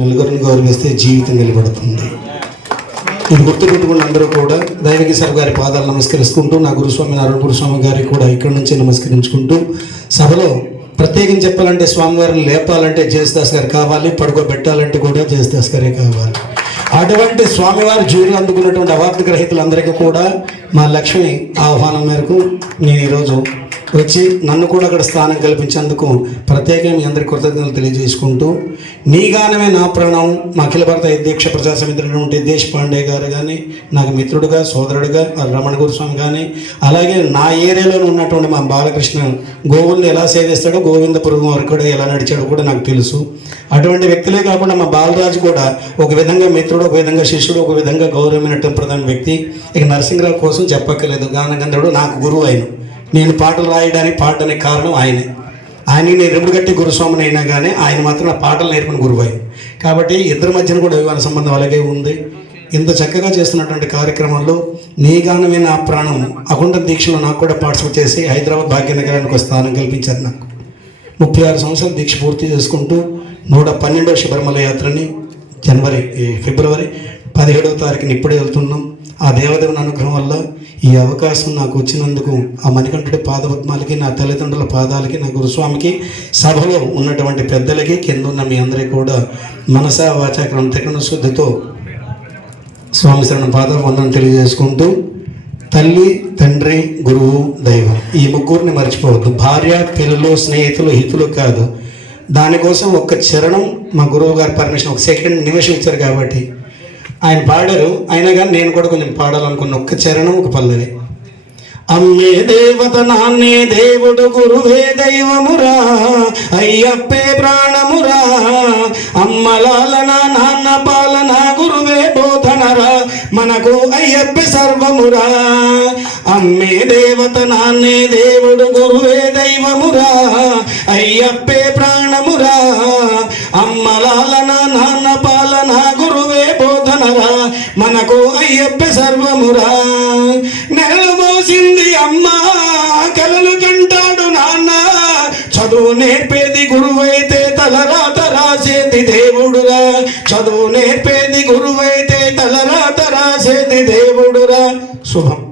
నలుగురిని గౌరవిస్తే జీవితం నిలబడుతుంది. ఇది గుర్తుపెట్టుకున్న అందరూ కూడా దైవకి గారి పాదాలు నమస్కరిస్తుంటూ నా గురుస్వామి నారాయణ గురుస్వామి గారికి కూడా ఇక్కడి నుంచి నమస్కరించుకుంటూ సభలో ప్రత్యేకం చెప్పాలంటే స్వామివారిని లేపాలంటే జయస్దాస్ గారు కావాలి పడుకోబెట్టాలంటే కూడా జయస్దాస్ గారే కావాలి. అటువంటి స్వామివారి జీవులు అందుకున్నటువంటి అవార్డు గ్రహీతలందరికీ కూడా మా లక్ష్మి ఆహ్వానం మేరకు నేను ఈరోజు వచ్చి నన్ను కూడా అక్కడ స్థానం కల్పించేందుకు ప్రత్యేకంగా మీ అందరి కృతజ్ఞతలు తెలియజేసుకుంటూ నీ గానమే నా ప్రాణం మా అఖిల భారత అధ్యక్ష ప్రజా సమితి దేశ్ పాండే గారు కానీ నాకు మిత్రుడుగా సోదరుడుగా రమణ గురుస్వామి కానీ అలాగే నా ఏరియాలో ఉన్నటువంటి మా బాలకృష్ణ గోవుల్ని ఎలా సేవిస్తాడో గోవిందపురం వరకు కూడా ఎలా నడిచాడో కూడా నాకు తెలుసు. అటువంటి వ్యక్తులే కాకుండా మా బాలరాజు కూడా ఒక విధంగా మిత్రుడు ఒక విధంగా శిష్యుడు ఒక విధంగా గౌరవమైనటువంటి ప్రధాన వ్యక్తి. ఇక నరసింహరావు కోసం చెప్పక్కర్లేదు. గానగంధుడు నాకు గురువు అయిన. నేను పాటలు రాయడానికి పాడడానికి కారణం ఆయనే. ఆయన నేను రెముడుగట్టి గురుస్వామిని అయినా కానీ ఆయన మాత్రం నా పాటలు నేర్పిన గురువు ఆయన. కాబట్టి ఇద్దరి మధ్యన కూడా వివాహ సంబంధం అలాగే ఉంది. ఇంత చక్కగా చేస్తున్నటువంటి కార్యక్రమంలో నీ గానమే నా ప్రాణం అకుంఠ దీక్షలో నాకు కూడా పార్టిసిపేట్ చేసి హైదరాబాద్ భాగ్యనగరానికి ఒక స్థానం కల్పించారు నాకు. ముప్పై ఆరు సంవత్సరాలు దీక్ష పూర్తి చేసుకుంటూ నూట పన్నెండవ శబరిమల యాత్రని జనవరి ఫిబ్రవరి పదిహేడవ తారీఖున ఇప్పుడే వెళ్తున్నాం. ఆ దేవదేవుని అనుగ్రహం వల్ల ఈ అవకాశం నాకు వచ్చినందుకు ఆ మణికంఠుడి పాదపద్మాలకి నా తల్లిదండ్రుల పాదాలకి నా గురుస్వామికి సభలో ఉన్నటువంటి పెద్దలకి కింద ఉన్న మీ అందరికీ కూడా మనసా వాచా తెకన శుద్ధితో స్వామి శరణ పాద వందనం తెలియజేసుకుంటూ తల్లి తండ్రి గురువు దైవం ఈ ముగ్గురిని మర్చిపోవద్దు. భార్య పిల్లలు స్నేహితులు హితులు కాదు. దానికోసం ఒక్క చరణం మా గురువు గారి పర్మిషన్ ఒక సెకండ్ నిమిషం ఇచ్చారు కాబట్టి ఆయన పాడారు. అయినా కానీ నేను కూడా కొంచెం పాడాలనుకున్న ఒక్క చరణం ఒక పల్లవి. అమ్మే దేవత నాన్నే దేవుడు గురువే దైవమురా అయ్యప్పే ప్రాణమురా. అమ్మలాలన నాన్న పాలన గురువే బోధనరా మనకు అయ్యప్పే సర్వమురా. అమ్మే దేవత నాన్నే దేవుడు గురువే దైవమురా అయ్యప్పే ప్రాణమురా. అమ్మలాల మనకు సర్వమురా. నెలలు మోసింది అమ్మ కలలు కంటాడు నాన్న. చదువు నేర్పేది గురువైతే తలరాత రాసేది దేవుడురా. చదువు నేర్పేది గురువైతే తలరాత రాసేది దేవుడురా. శుభం.